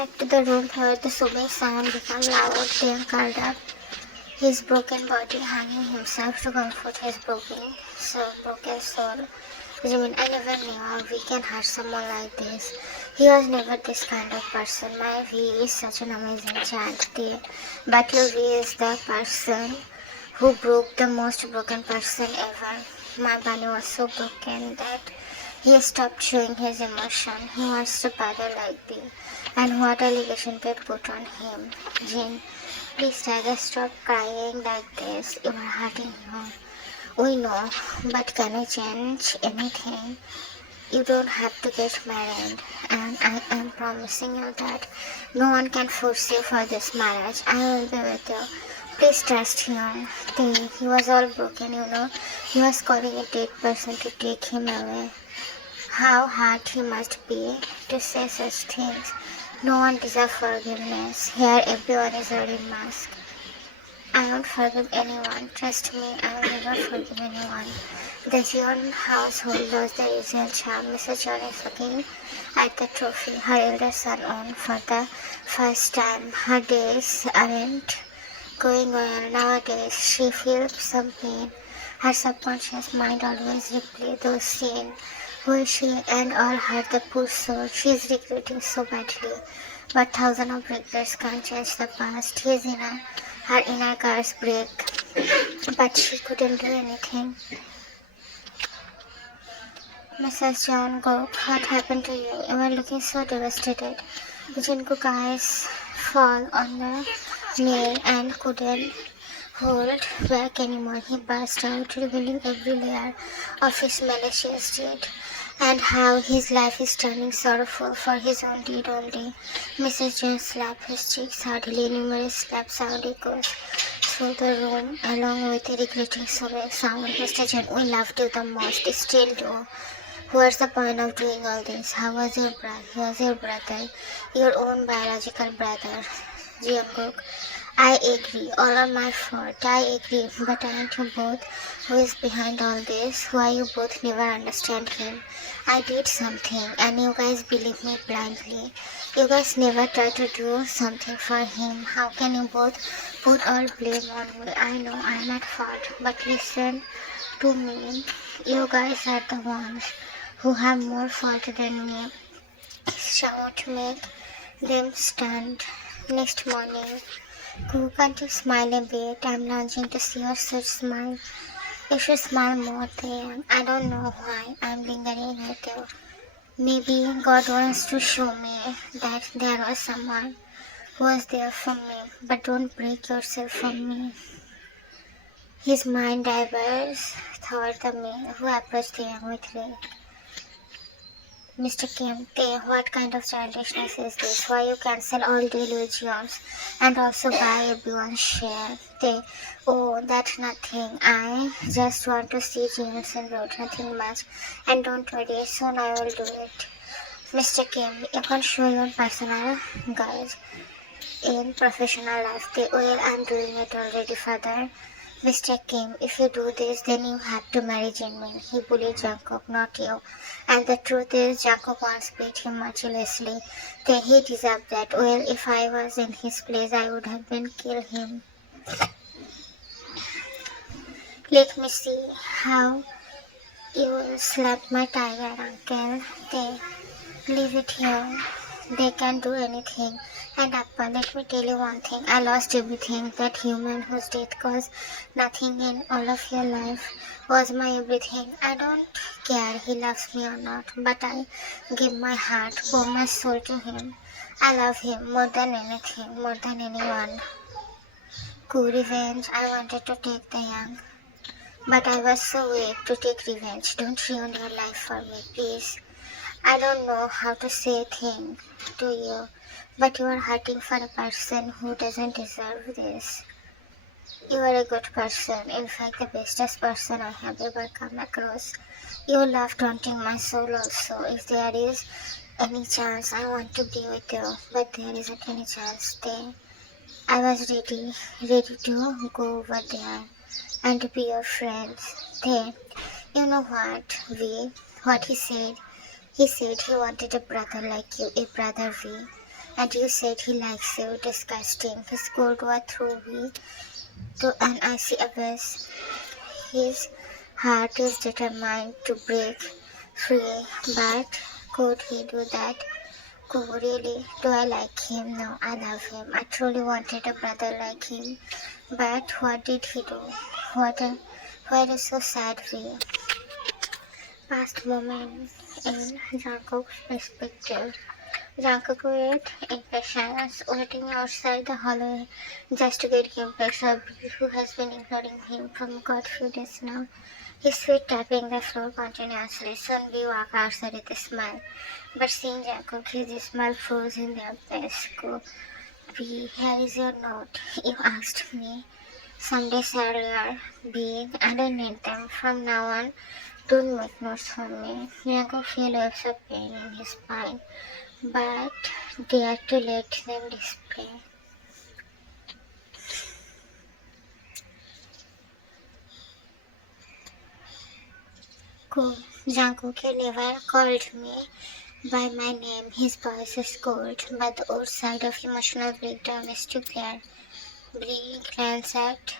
back to the room where the sobbing sound became loud. Taehyung curled up, his broken body hanging himself to comfort his broken soul. Jimin, I never knew we can hurt someone like this. He was never this kind of person. My V is such an amazing child. But your V is the person who broke the most broken person ever. My bunny was so broken that he stopped showing his emotion. He wants to bother like me. And what allegation they put on him. Jin, please Tiger, stop crying like this. You are hurting him. We know, but can I change anything? You don't have to get married, and I am promising you that no one can force you for this marriage. I will be with you. Please trust him. He was all broken, you know. He was calling a dead person to take him away. How hard he must be to say such things. No one deserves forgiveness. Here everyone is wearing masks. I won't forgive anyone. Trust me, I will never forgive anyone. The Jeon household lost the usual charm. Mrs. Jeon is looking at the trophy her elder son owned for the first time. Her days aren't going well nowadays. She feels some pain. Her subconscious mind always replay those scenes where she and all hurt the poor soul. She is regretting so badly. But thousands of regrets can't change the past. Her inner cars break. But she couldn't do anything. Mrs. Jungguk, what happened to you? You were looking so devastated. Jungkook's eyes fall on the nail and couldn't hold back anymore. He burst out, revealing every layer of his malicious deed and how his life is turning sorrowful for his own deed only. Mrs. Jones slapped his cheeks hardly. Numerous slap sound echoes through the room, along with a regretting sobbing sound. Mr. Jen, we loved you the most, still do. What's the point of doing all this? How was your brother? He was your brother, your own biological brother, Jungguk. I agree, all are my fault, I agree, but aren't you both who is behind all this? Why you both never understand him? I did something and you guys believe me blindly. You guys never try to do something for him. How can you both put all blame on me? I know I'm at fault, but listen to me. You guys are the ones who have more fault than me. Shout make them stand. Next morning, Cook, can't you smile a bit? I'm longing to see your such smile. You should smile more then. I don't know why I'm lingering with you. Maybe God wants to show me that there was someone who was there for me. But don't break yourself from me. His mind diverges toward the man who approached him with me. Mr. Kim, what kind of childishness is this? Why you cancel all delusions and also buy everyone's share? Oh, that's nothing. I just want to see James and Road, nothing much. And don't worry, soon I will do it. Mr. Kim, you can show your personal goals in professional life. Well, I'm doing it already, father. Mr. Kim, if you do this, then you have to marry Jinmin. He bullied Jungkook, not you. And the truth is, Jungkook once beat him mercilessly. He deserved that. Well, if I was in his place, I would have been killed him. Let me see how you will slap my tiger, uncle. Leave it here. They can do anything. And Appa, let me tell you one thing. I lost everything. That human whose death caused nothing in all of your life was my everything. I don't care he loves me or not, but I give my heart, pour my soul to him. I love him more than anything, more than anyone. Cool revenge. I wanted to take the young, but I was so weak to take revenge. Don't ruin your life for me, please. I don't know how to say a thing to you, but you are hurting for a person who doesn't deserve this. You are a good person, in fact the bestest person I have ever come across. You love taunting my soul also. If there is any chance, I want to be with you, but there isn't any chance. I was ready to go over there and be your friends. You know what he said? He said he wanted a brother like you, a brother V. And you said he likes you. Disgusting. His cold war through me to an icy abyss. His heart is determined to break free, but could he do that? Could really? Do I like him? No, I love him. I truly wanted a brother like him. But what did he do? What a, what a so sad way. Past moment in Jungkook's perspective. Jungkook wait in patience, waiting outside the hallway just to get glimpse of B, who has been ignoring him from a good few days now. His feet tapping the floor continuously. Soon B walked outside with a smile. But seeing Jungkook, his smile froze in their place. Go, B, here is your note. You asked me some days earlier, B, I don't need them. From now on, don't make notes for me. Jungkook felt waves of pain in his spine, but dared to let them display. Cool. Jungkook never called me by my name. His voice is cold, but the outside of emotional breakdown is too clear. Bree glanced at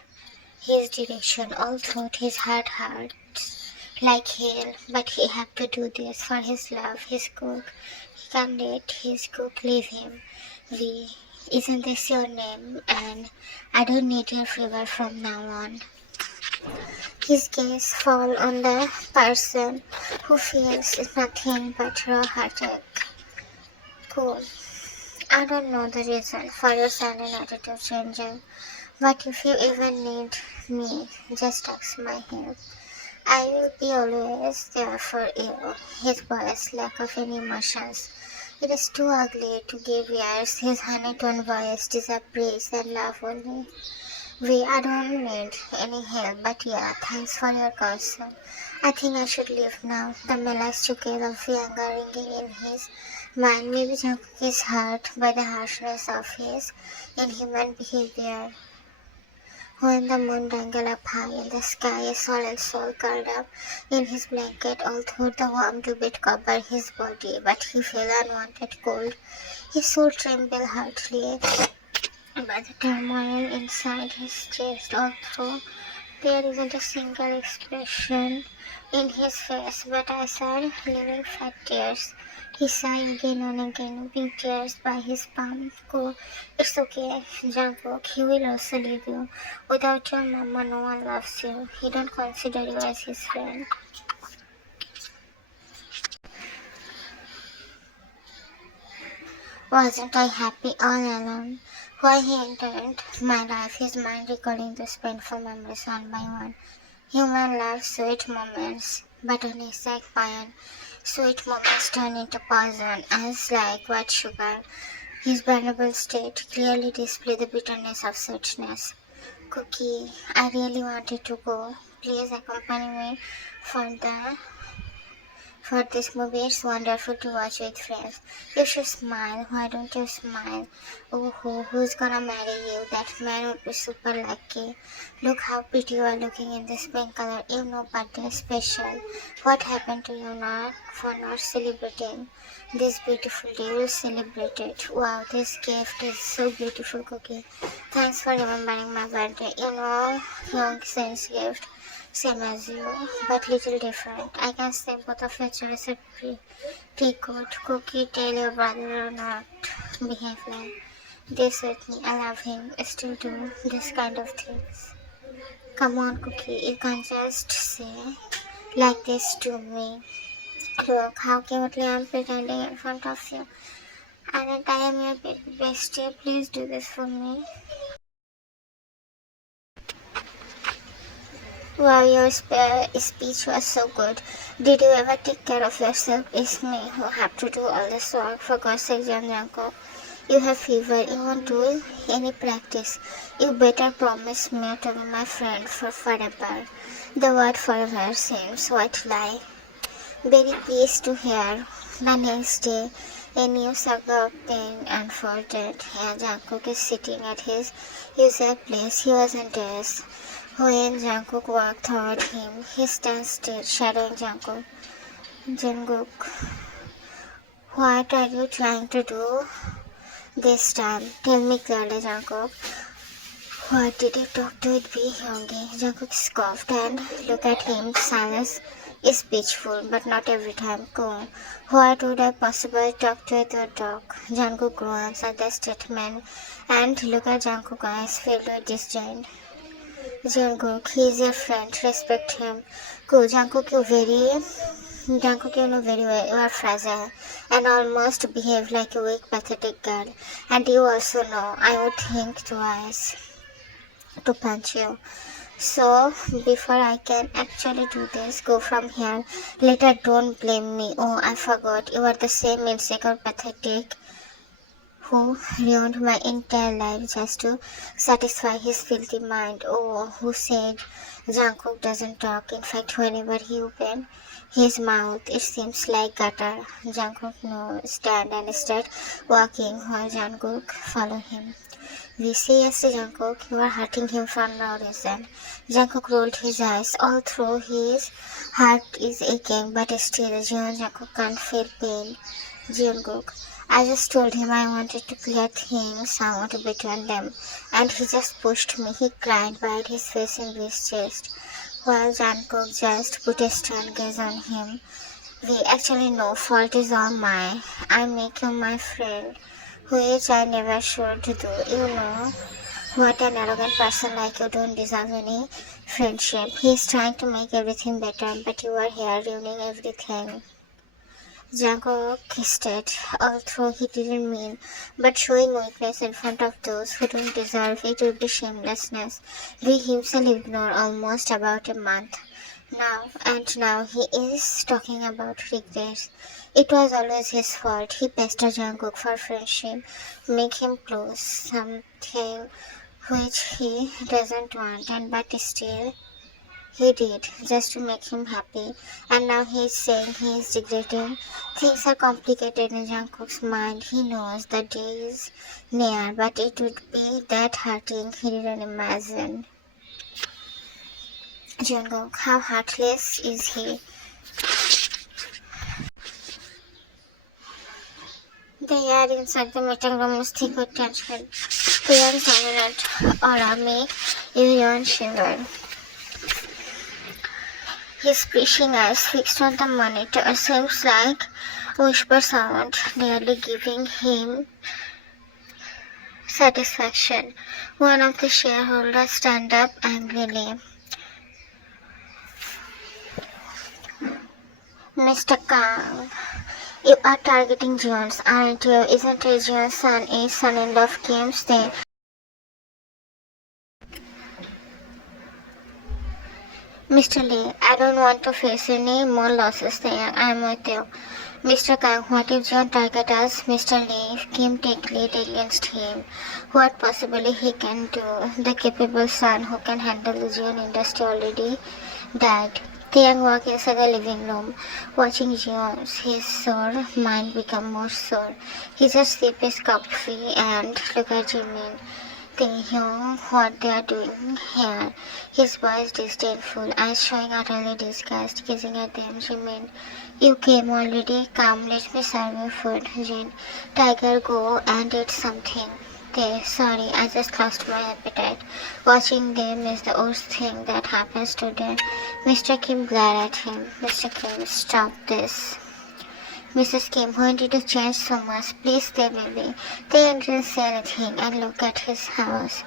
his direction, although his heart hurts like hell, but he had to do this for his love, his cook. He can't let his cook leave him. V, isn't this your name? And I don't need your favor from now on. His gaze fall on the person who feels nothing but raw heartache. Cool. I don't know the reason for your sudden attitude changing, but if you even need me, just ask my help. I will be always there for you. His voice lack of any emotions. It is too ugly to give ears. His honey-tone voice deserves praise and love only. I don't need any help, but yeah, thanks for your concern. I think I should leave now. The melancholy scale of anger ringing in his mind. Maybe Jungkook is hurt by the harshness of his inhuman behavior. When the moon dangled up high in the sky, a solemn soul curled up in his blanket, although the warm duvet covered his body, but he felt unwanted cold. His soul trembled heartily by the turmoil inside his chest, although there isn't a single expression in his face, but I saw living fat tears. He sighed again and again, being tears by his palm. Go, it's okay, Jungkook, he will also leave you. Without your mama, no one loves you. He don't consider you as his friend. Wasn't I happy all alone? Why he entered my life, his mind recalling those painful memories one by one. Human loves sweet moments, but on a exact point, sweet moments turn into poison, as like white sugar. His vulnerable state clearly displayed the bitterness of sweetness. Cookie, I really wanted to go. Please accompany me for the for this movie. It's wonderful to watch with friends. You should smile. Why don't you smile? Oh, who's gonna marry you? That man would be super lucky. Look how pretty you are looking in this pink color. You know birthday is special. What happened to you not for not celebrating this beautiful day? We'll celebrate it. Wow, this gift is so beautiful, Cookie. Thanks for remembering my birthday. You know, Young sends gift. Same as you, but little different. I can say both of your choices are pretty good. Cookie, tell your brother or not behave like this with me. I love him. I still do this kind of things. Come on, Cookie, you can't just say like this to me. Look how cutely I'm pretending in front of you. And I am your baby bestie. Please do this for me. Wow, your speech was so good. Did you ever take care of yourself? It's me who have to do all this work. For God's sake, Jungguk. You have fever. You won't do any practice. You better promise me to be my friend for forever. The word forever seems white lie. Very pleased to hear. The next day, a new saga of pain unfolded, and Jungkook is sitting at his usual place. He wasn't dressed. When Jungkook walked toward him, he stands still, shadowing Jungkook. Jungguk, what are you trying to do? this time. Tell me clearly, Jungkook. What did you talk to it be, Hyungi? Jungkook scoffed and looked at him. Silence is peaceful, but not every time. Cool. What would I possibly talk to it or dog? Jungkook grunts at the statement and looked at Jungkook's eyes filled with disdain. Jungkook, he is your friend. Respect him. Cool. Jungkook, you know very well you are fragile and almost behave like a weak, pathetic girl. And you also know I would think twice to punch you. So, before I can actually do this, go from here. Later, don't blame me. Oh, I forgot. You are the same insecure, pathetic who ruined my entire life just to satisfy his filthy mind. Oh, who said Jungkook doesn't talk? In fact, whenever he opens his mouth, it seems like gutter. Jungkook no stand and start walking while Jungkook follow him. We say yes to Jungkook, you are hurting him for no reason. Jungkook rolled his eyes, although his heart is aching, but still Jungkook can't feel pain. Jungkook, I just told him I wanted to clear things out between them, and he just pushed me. He cried, buried his face in his chest, while Jungkook just put a stern gaze on him. We actually know fault is all mine. I make you my friend, which I never should do. You know what an arrogant person like you don't deserve any friendship. He's trying to make everything better, but you are here ruining everything. Jungkook kissed it, although he didn't mean, but showing weakness in front of those who don't deserve it would be shamelessness. We himself ignored almost about a month. Now he is talking about regrets. It was always his fault. He pestered Jungkook for friendship, make him close, something which he doesn't want, and but still he did, just to make him happy. And now he is saying he is regretting. Things are complicated in Jungkook's mind. He knows the day is near, but it would be that hurting he didn't imagine. Jungkook, how heartless is he? They are inside the meeting room is thick with tension. Taehyung's dominant aura make everyone shiver. His piercing eyes fixed on the monitor seems like whisper sound, nearly giving him satisfaction. One of the shareholders stand up angrily. Mr. Kang, you are targeting Jones, aren't you? Isn't it Jones' son a son-in-law of Kim's? Then Mr. Lee, I don't want to face any more losses there. I'm with you. Mr. Kang, what if John target us? Mr. Lee, if Kim take lead against him, what possibly he can do? The capable son who can handle the John industry already died. Taehyung walked inside the living room, watching Jones. His sore mind become more sore. He just sipped his coffee and looked at Jimin. Taehyung, what they are doing here? His voice disdainful, eyes showing utterly disgust, gazing at them. Jimin, you came already. Come, let me serve you food. Jin, Tiger, go and eat something. Sorry, I just lost my appetite. Watching them is the worst thing that happens to them. Mr. Kim glared at him. Mr. Kim, stop this. Mrs. Kim, when did you change so much? Please stay, baby. They didn't say anything and look at his house.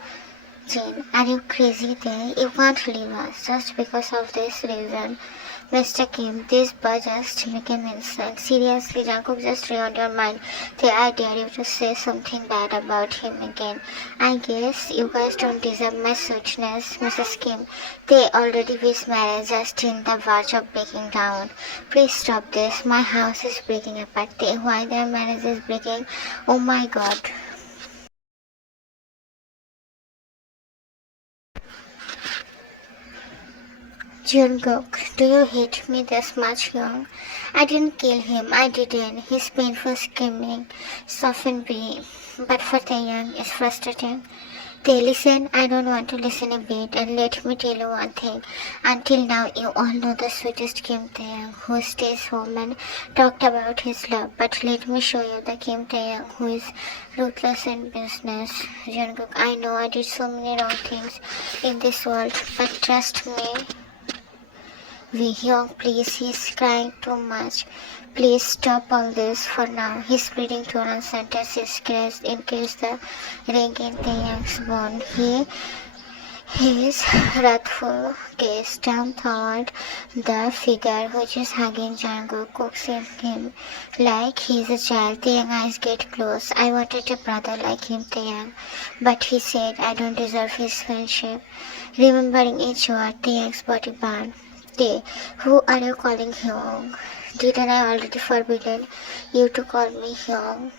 Jin, are you crazy there? You can't leave us just because of this reason. Mr. Kim, this boy just became insane. Seriously, Jungkook just ruined your mind. I dare you to say something bad about him again. I guess you guys don't deserve my sweetness, Mrs. Kim. They already wish marriage just in the verge of breaking down. Please stop this. My house is breaking apart. Why their marriage is breaking? Oh my god. Jungguk, do you hate me this much, Young? I didn't kill him, I didn't. His painful screaming softened me, but for Taehyung is frustrating. They listen, I don't want to listen a bit, and let me tell you one thing. Until now, you all know the sweetest Kim Taeyang who stays home and talked about his love. But let me show you the Kim Taeyang who is ruthless in business. Jungguk, I know I did so many wrong things in this world, but trust me. Hyung, please, he's crying too much. Please stop all this for now. He's bleeding to run sentence his crest in case the ring in Taeyang's bone. His wrathful gaze turned toward the figure which is hugging Jungguk, coaxing him like he's a child. Taeyang eyes get close. I wanted a brother like him, Taeyang. But he said I don't deserve his friendship. Remembering each word, Taeyang's body burned. Tay, who are you calling Hyung? Didn't I already forbidden you to call me Hyung?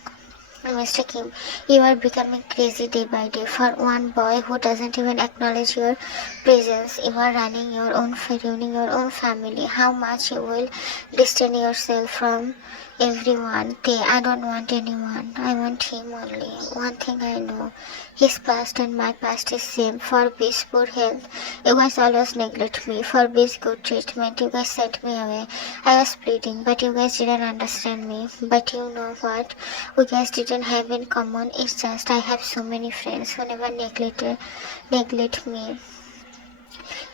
Mr. Kim, you are becoming crazy day by day. For one boy who doesn't even acknowledge your presence, you are running your own, ruining your own family. How much you will distance yourself from everyone. Tay, I don't want anyone. I want him only. One thing I know. His past and my past is same. For peace, poor health, you guys always neglect me. For peace, good treatment, you guys sent me away. I was pleading, but you guys didn't understand me. But you know what? We guys didn't have in common. It's just I have so many friends who never neglect me.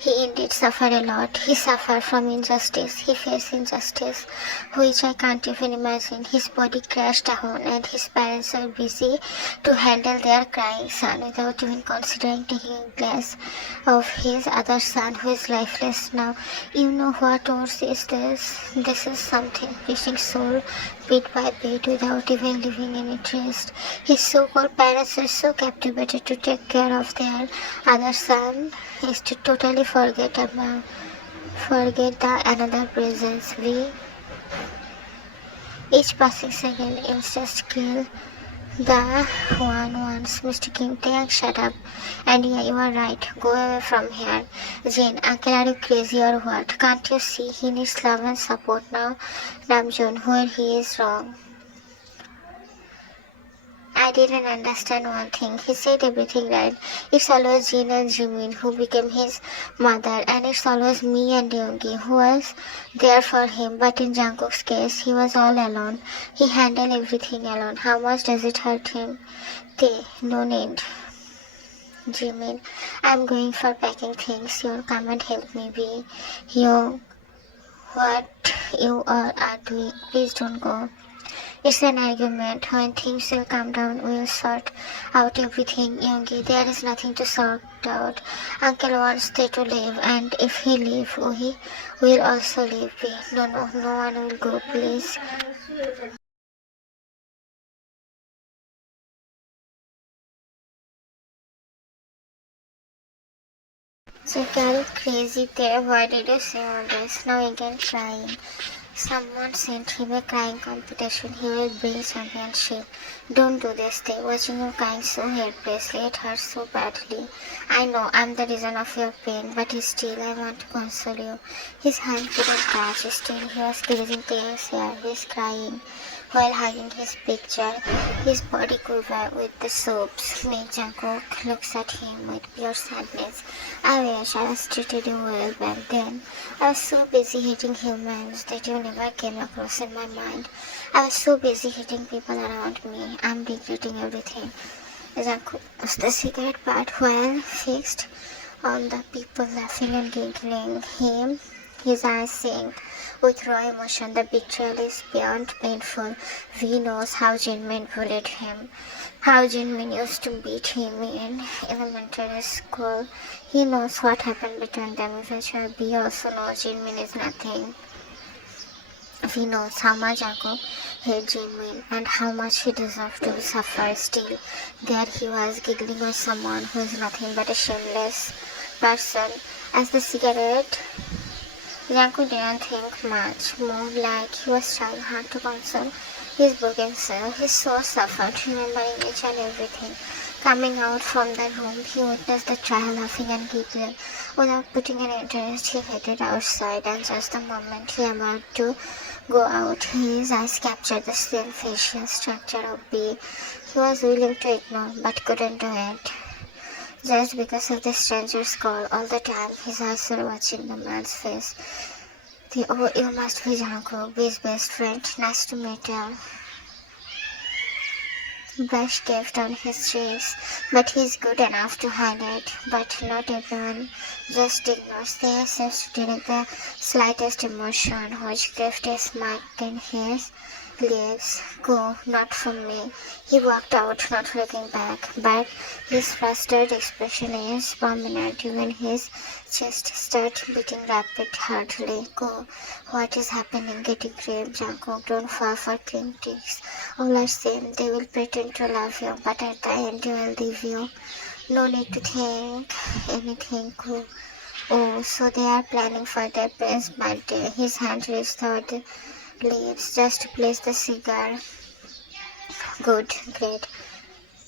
He indeed suffered a lot. He suffered from injustice. He faced injustice, which I can't even imagine. His body crashed down and his parents were busy to handle their crying son without even considering taking a glance of his other son who is lifeless now. You know what worse is this? This is something pushing soul bit by bit without even leaving any trace. His so-called parents are so captivated to take care of their other son is to totally forget the another presence. Each passing second is just kill the one once. Mr. Kim, Taeyang, shut up. And yeah, you are right. Go away from here. Jane, uncle, are you crazy or what? Can't you see he needs love and support now? Namjoon, where he is wrong. I didn't understand one thing. He said everything right. It's always Jin and Jimin who became his mother, and it's always me and Yoongi who was there for him. But in Jungkook's case, he was all alone. He handled everything alone. How much does it hurt him? No need. Jimin, I'm going for packing things. You'll come and help me be. What you all are doing, please don't go. It's an argument. When things will calm down, we'll sort out everything. Yoongi, there is nothing to sort out. Uncle wants they to leave, and if he leave, we will also leave. No one will go, please. So, Carol, crazy there. Why did you say all this? Now again crying. Someone sent him a crying competition. He will bring championship. Don't do this. They're watching you crying so helplessly. It hurts so badly. I know I'm the reason of your pain, but still I want to console you. His hand couldn't touch. Still he was gazing Taeyang's hair. He's crying while hugging his picture. His body quivered with the sobs. Make Jungkook looks at him with pure sadness. I wish I was treated you well back then. I was so busy hating humans that you never came across in my mind. I was so busy hating people around me. I'm regretting everything. Jungkook was the cigarette part while fixed on the people laughing and giggling. His eyes sank with raw emotion. The betrayal is beyond painful. V knows how Jinmin bullied him, how Jinmin used to beat him in elementary school. He knows what happened between them eventually. B also knows Jinmin is nothing. V knows how much Jungkook hates Jinmin and how much he deserved to suffer. Still, there he was giggling with someone who is nothing but a shameless person. As the cigarette, Jungkook didn't think much more, like he was trying hard to console his broken self. His soul suffered, remembering each and everything. Coming out from the room, he witnessed the child laughing and giggling. Without putting an interest, he headed outside, and just the moment he about to go out, his eyes captured the slim facial structure of B. He was willing to ignore, but couldn't do it. just because of the stranger's call all the time. His eyes are watching the man's face. Oh, you must be Jungkook, his best friend. Nice to meet you. Blush caved on his face, but he's good enough to hide it. But not everyone just ignores themselves to direct the slightest emotion, which caved a smirk in his lips. Go, not from me. He walked out, not looking back, but his frustrated expression is permanent. Even his chest started beating hardly. Go, what is happening? Getting grave, Jungkook, don't fall for clean tricks. All are same, they will pretend to love you, but at the end they will leave you. No need to think anything. Go. Oh, so they are planning for their best birthday. His hand reached toward the lips just to place the cigar. Good, great.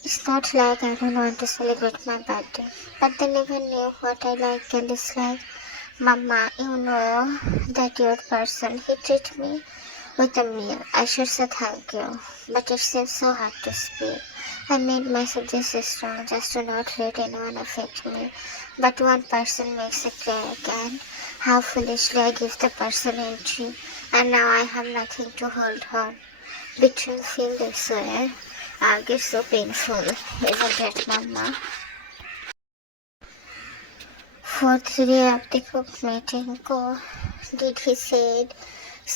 It's not like I don't want to celebrate my birthday, but they never knew what I like and dislike. Mama, you know that your person, he treated me with a meal. I should say thank you, but it seems so hard to speak. I made myself this strong just to not let anyone affect me. But one person makes a crack, and how foolishly I give the person entry, and now I have nothing to hold on. Betrayal feels this way. It's so painful, isn't it, Mama? Fourth day of the cook meeting, did he say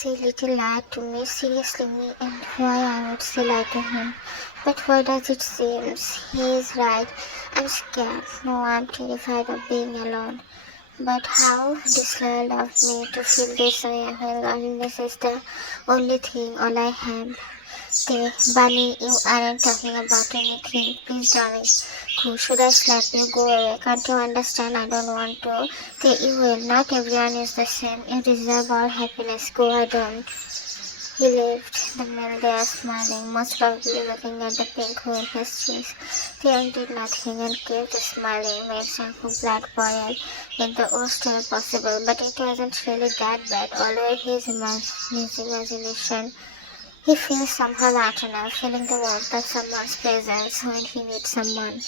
little lie to me, seriously me, and why I would say lie to him. But why does it seem he is right? I'm scared. No, I'm terrified of being alone. But how disloyal of me to feel this way when loneliness is the only thing all I have. Hey, Bunny, you aren't talking about anything. Please, darling. Who should I slap you? Go away. Can't you understand? I don't want to. Hey, you will. Not everyone is the same. You deserve all happiness. Go, I don't. He left the mill there smiling, most probably looking at the pink hole in his cheeks. Taehyung did nothing and kept smiling, made Jungkook blood boil in the worst way possible, but it wasn't really that bad, although his imagination. He feels somehow maternal, feeling the warmth of someone's presence when he needs someone.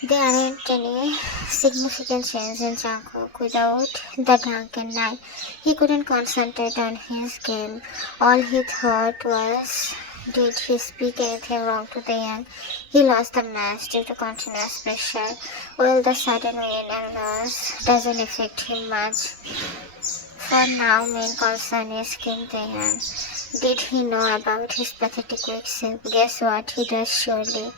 There aren't any significant changes in Jungkook without the drunken night. He couldn't concentrate on his game. All he thought was, did he speak anything wrong to the young? He lost the match due to continuous pressure. Well, the sudden win and loss doesn't affect him much. For now, main concern is Kim Taehyung. Did he know about his pathetic weak self? Guess what? He does surely.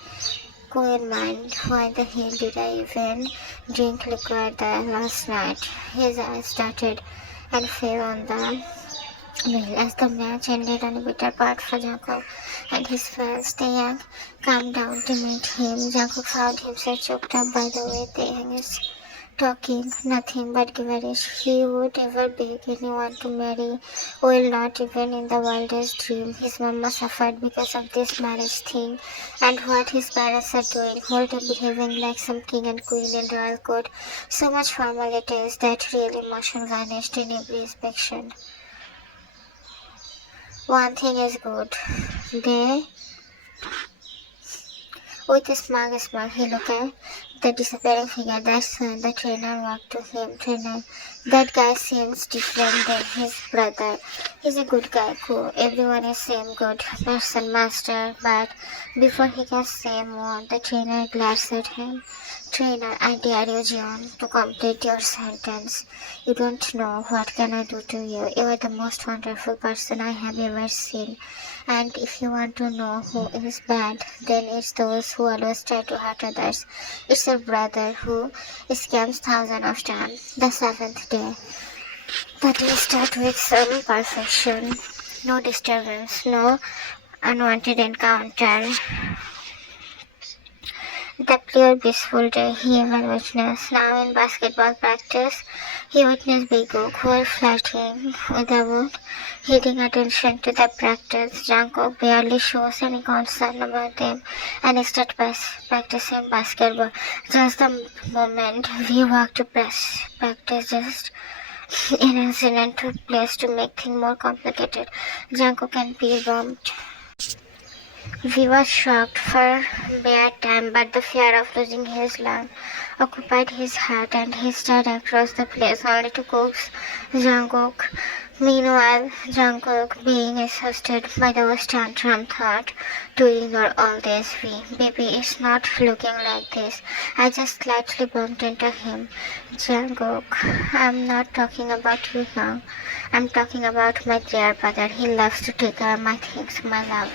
Go in mind, why the hell did I even drink liquor there last night? His eyes started and fell on the wheel as the match ended on a bitter part for Jungkook and his friends. Taehyung calmed down to meet him. Jungkook found himself choked up by the way Taehyung is talking, nothing but gibberish. He would ever beg anyone to marry, well, not even in the wildest dream. His mama suffered because of this marriage thing, and what his parents are doing, whole day behaving like some king and queen in royal court. So much formalities that real emotion vanished in every inspection. One thing is good. They With a smile, he looked at the disappearing figure. That's when the trainer walked to him. Trainer, that guy seems different than his brother. He's a good guy, cool. Everyone is same good person, master. But before he can say more, the trainer glares at him. Trainer, I dare you, John, to complete your sentence. You don't know what can I do to you. You are the most wonderful person I have ever seen. And if you want to know who is bad, then it's those who always try to hurt others. It's your brother who scams thousands of times. The seventh day. The day starts with some perfection. No disturbance, no unwanted encounter. The pure blissful day he ever witnessed. Now in basketball practice, he witnessed Big Cook who were flirting without heeding attention to the practice. Jungkook barely shows any concern about them and started practicing basketball. Just the moment we walked to practice, just an incident took place to make things more complicated. Jungkook and P bumped V was shocked for a bad time, but the fear of losing his land occupied his heart, and he stared across the place only to coax Jungguk. Meanwhile, Jungkook, being exhausted by the worst tantrum, thought to ignore all this. Baby, it's not looking like this. I just slightly bumped into him. Jungkook, I'm not talking about you now. I'm talking about my dear brother. He loves to take care of my things, my love.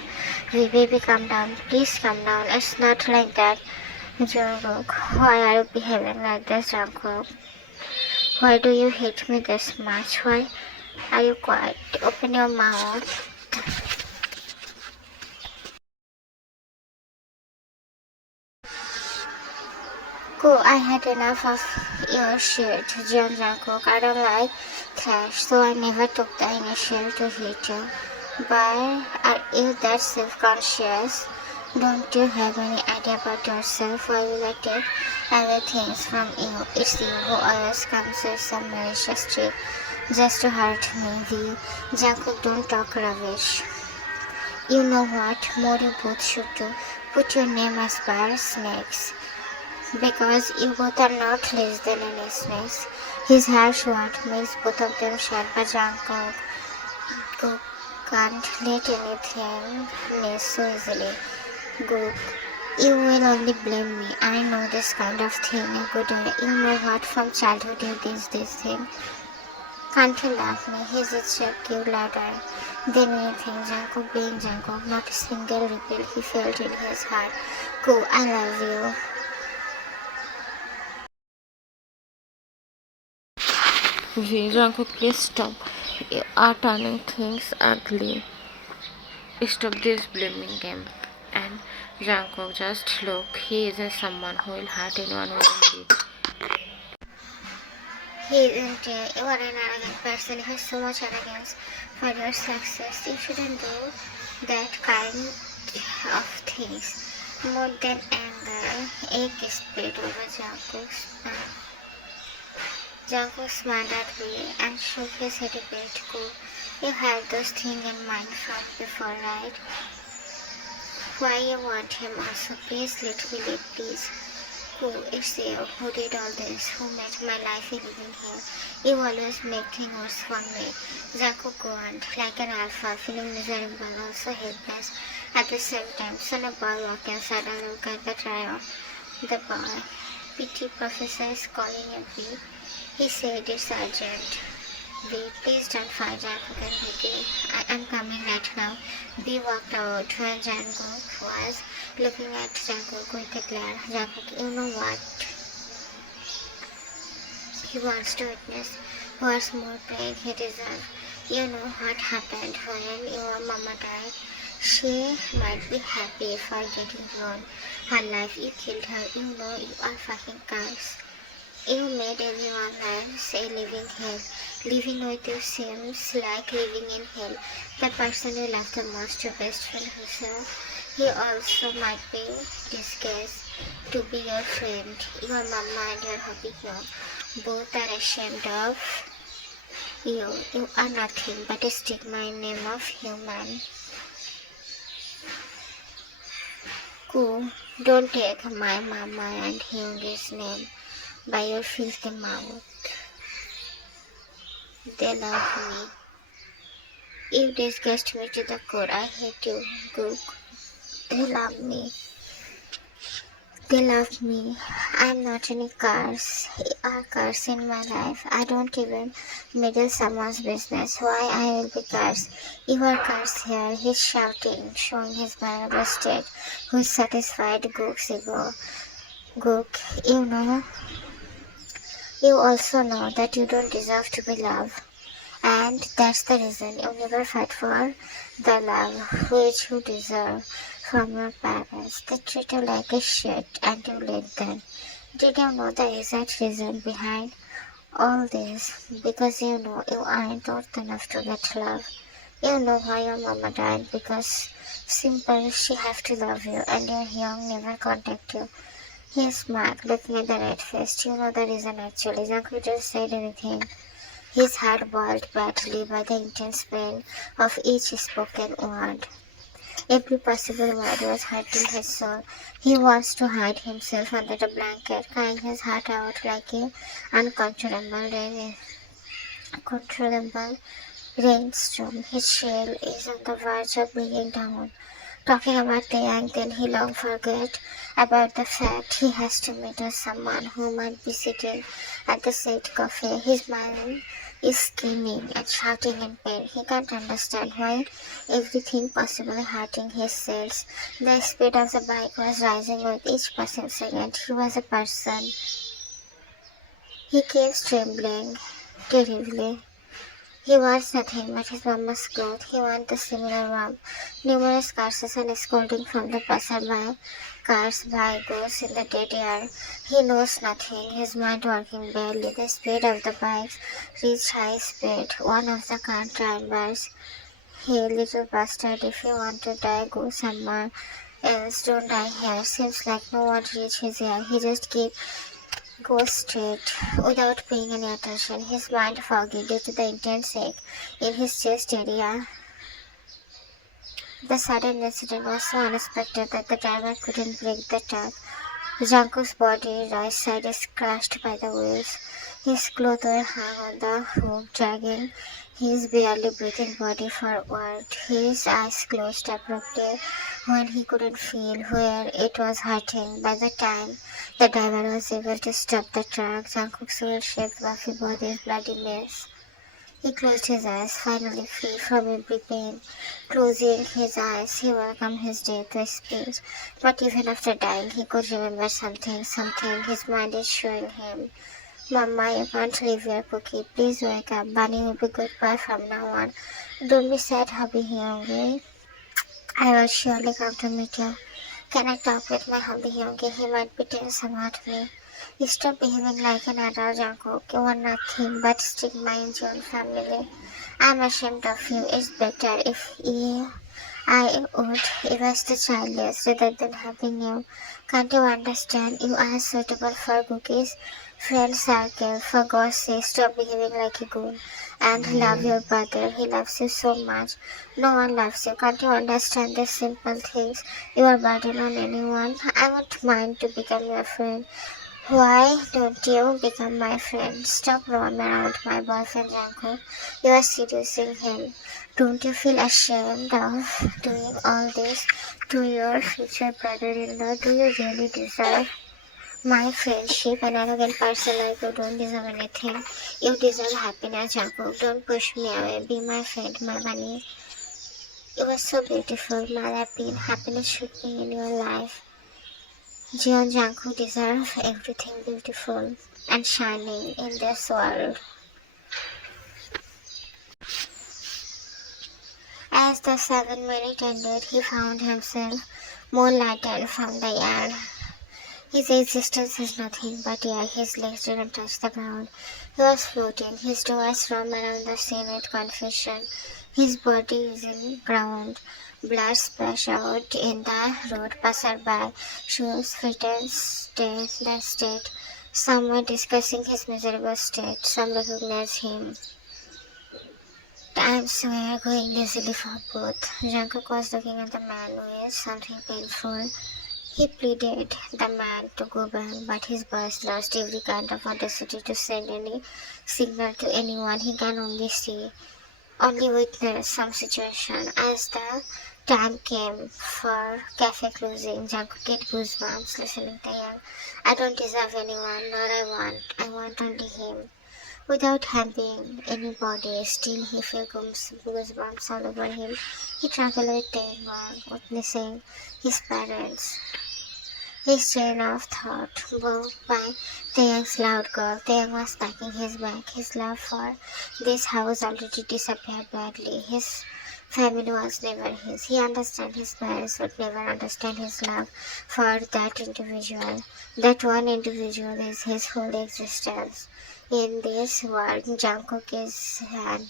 Baby, calm down. Please calm down. It's not like that. Jungguk, why are you behaving like this, Jungkook? Why do you hate me this much? Why are you quiet? Open your mouth. Cool, I had enough of your shit, Jungkook. I don't like clash, so I never took the initiative to hit you. But are you that self-conscious? Don't you have any idea about yourself? Why will I take everything from you? It's you who always comes with some malicious trick just to hurt me. Jungkook, don't talk rubbish. You know what? More you both should do. Put your name as bar snakes. Because you both are not less than any snakes. His harsh word makes both of them shut, but Jungkook can't let anything miss so easily. Gook, you will only blame me. I know this kind of thing a good way. You know what? From childhood you did this thing. Can't you love me? He just shook you louder than anything. Jungkook being Jungkook, not a single repel he felt in his heart. Go, I love you. Jungguk, please stop. You are turning things ugly. Stop this blaming game. And Jungkook, just look. He isn't someone who will hurt anyone willingly. He isn't. You are an arrogant person. He has so much arrogance for your success. You shouldn't do that kind of things. More than anger, ache spilled over Jungkook's mouth. Jungkook smiled at me and shook his head a bit. Cool. You had those things in mind from before, right? Why you want him also? Please let me live, please. Cool, it's you who did all this, who made my life a living hell. You always make things worse for me. Jungkook groaned, like an alpha, feeling miserable, also helpless. At the same time, son of boy walked inside and looked at the trio. The boy. PT professor is calling you, V. He said it's urgent. V, please don't fight Jungkook and Vicky. I am coming right now. V walked out when Jungkook was looking at Jungkook with a glare. Jungkook, you know what he wants to witness? What's more pain he deserves? You know what happened when your mama died? She might be happy for getting grown. Her life, you killed her. You know you are fucking cursed. You made everyone else a living hell. Living with you seems like living in hell. The person you love the most, your best friend herself, he also might be disguised to be your friend. Your mama and your hubby, no. Both are ashamed of you. You are nothing but a stigma in name of human. Cool. Don't take my mama and Hyung's name by your filthy mouth. They love me. You disgust me to the core. I hate you, Gook. They love me. They love me. I'm not any curse. You are curse in my life. I don't even meddle someone's business. Why I will be cursed? You are cursed here. He's shouting, showing his vulnerable state. Who's satisfied? Gook's ego. Gook, you also know that you don't deserve to be loved. And that's the reason you never fight for the love which you deserve from your parents. They treat you like a shit and you let them. Did you know the exact reason behind all this? Because you know you aren't old enough to get love. You know why your mama died, because simple, she have to love you and your young never contact you. He smiled, looking at the red face. You know the reason actually. Jungkook just said anything. His heart boiled badly by the intense pain of each spoken word. Every possible word was hurting his soul. He wants to hide himself under the blanket, crying his heart out like a uncontrollable rainstorm. His shell is on the verge of breaking down. Talking about Taehyung, then he long forgot about the fact he has to meet with someone who might be sitting at the said cafe. His mind is screaming and shouting in pain. He can't understand why everything possibly hurting his cells. The speed of the bike was rising with each passing second. He was a person. He keeps trembling terribly. He wants nothing but his mama's clothes. He wants the similar warmth. Numerous curses and scolding from the passerby. Cars by goes in the dead air. He knows nothing, his mind working barely. The speed of the bikes reached high speed. One of the car drivers, "Hey, little bastard, if you want to die, go somewhere else. Don't die here." Seems like no one reached his ear. He just goes straight without paying any attention. His mind foggy due to the intense ache in his chest area. The sudden incident was so unexpected that the driver couldn't break the track. Jungkook's body right side is crushed by the wheels. His clothes were hung on the hook, dragging his barely breathing body forward. His eyes closed abruptly when he couldn't feel where it was hurting. By the time the driver was able to stop the truck, Jungkook's well-shaped, fluffy body is bloody mess. He closed his eyes, finally free from every pain. Closing his eyes, he welcomed his death with speech. But even after dying, he could remember something his mind is showing him. "Mama, you can't leave here, Pookie. Please wake up. Bunny will be good boy from now on. Don't be sad, hubby Hyungi. I will surely come to meet you. Can I talk with my hubby Hyungi? He might be tense about me." "Stop behaving like an adult, Jungkook. You are nothing but stigma in your own family. I'm ashamed of you. It's better if I would erase the childless rather than having you. Can't you understand? You are suitable for Cookie's friend circle. For God's sake, stop behaving like a goon. And love your brother. He loves you so much. No one loves you. Can't you understand these simple things? You are burden on anyone. I won't mind to become your friend. Why don't you become my friend? Stop roaming around my boyfriend Jungkook. You are seducing him. Don't you feel ashamed of doing all this to your future brother-in-law? Do you really deserve my friendship? An arrogant person like you don't deserve anything. You deserve happiness, Jungkook. Don't push me away. Be my friend, my bunny. You are so beautiful, my happiness should be in your life. Jeon Jungkook deserve everything beautiful and shining in this world. As the 7 minutes ended, he found himself more lightened from the air. His existence is nothing but air. His legs didn't touch the ground. He was floating. His doors roam around the scene with confusion. His body is in ground. Blood splashed out in the road. Passerby, shoes, frightened, the state. Some were discussing his miserable state. Some recognized him. Times were going easily for both. Jungkook was looking at the man with something painful. He pleaded the man to go back, but his voice lost every kind of audacity to send any signal to anyone he can only witness some situation. As the time came for cafe closing, Jungkook get goosebumps listening to him. "I don't deserve anyone, nor I want only him." Without having anybody, still he felt goosebumps all over him. He traveled with Taehyung, witnessing his parents. His train of thought moved by Taehyung's loud call. Taehyung was packing his bag. His love for this house already disappeared badly. His family was never his. He understood his parents would never understand his love for that individual. That one individual is his whole existence. In this world, Jungkook is hand.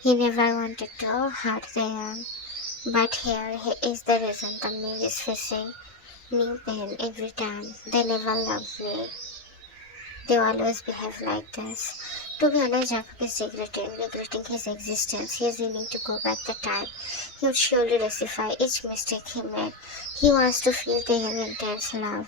He never wanted to hurt Taehyung, but here is the reason the man is facing new pain every time. They never loved me. They always behave like this. To be honest, Jungkook is regretting his existence. He is willing to go back the time. He would surely rectify each mistake he made. He wants to feel the young intense love.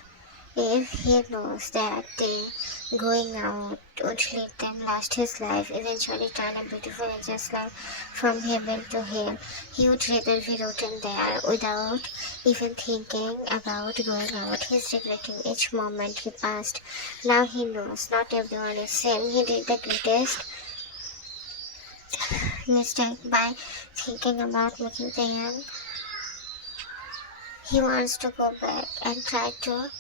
If he knows that the going out would let them last his life, eventually turn a beautiful angel's life from heaven to hell, he would rather be rotten there without even thinking about going out. He's regretting each moment he passed. Now he knows not everyone is same. He did the greatest mistake by thinking about making the young. He wants to go back and try to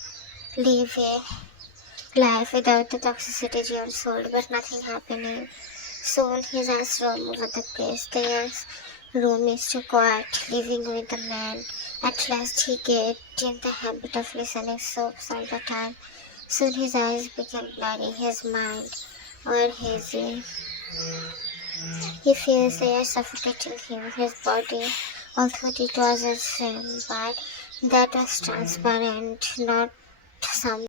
live a life without the toxicity Jian sold, but nothing happening. Soon his eyes roam over the place. The young's room is too quiet, living with the man. At last he gets in the habit of listening soaps all the time. Soon his eyes become blurry, his mind or hazy. He feels the air suffocating him, his body, although it was a same, but that was transparent, not some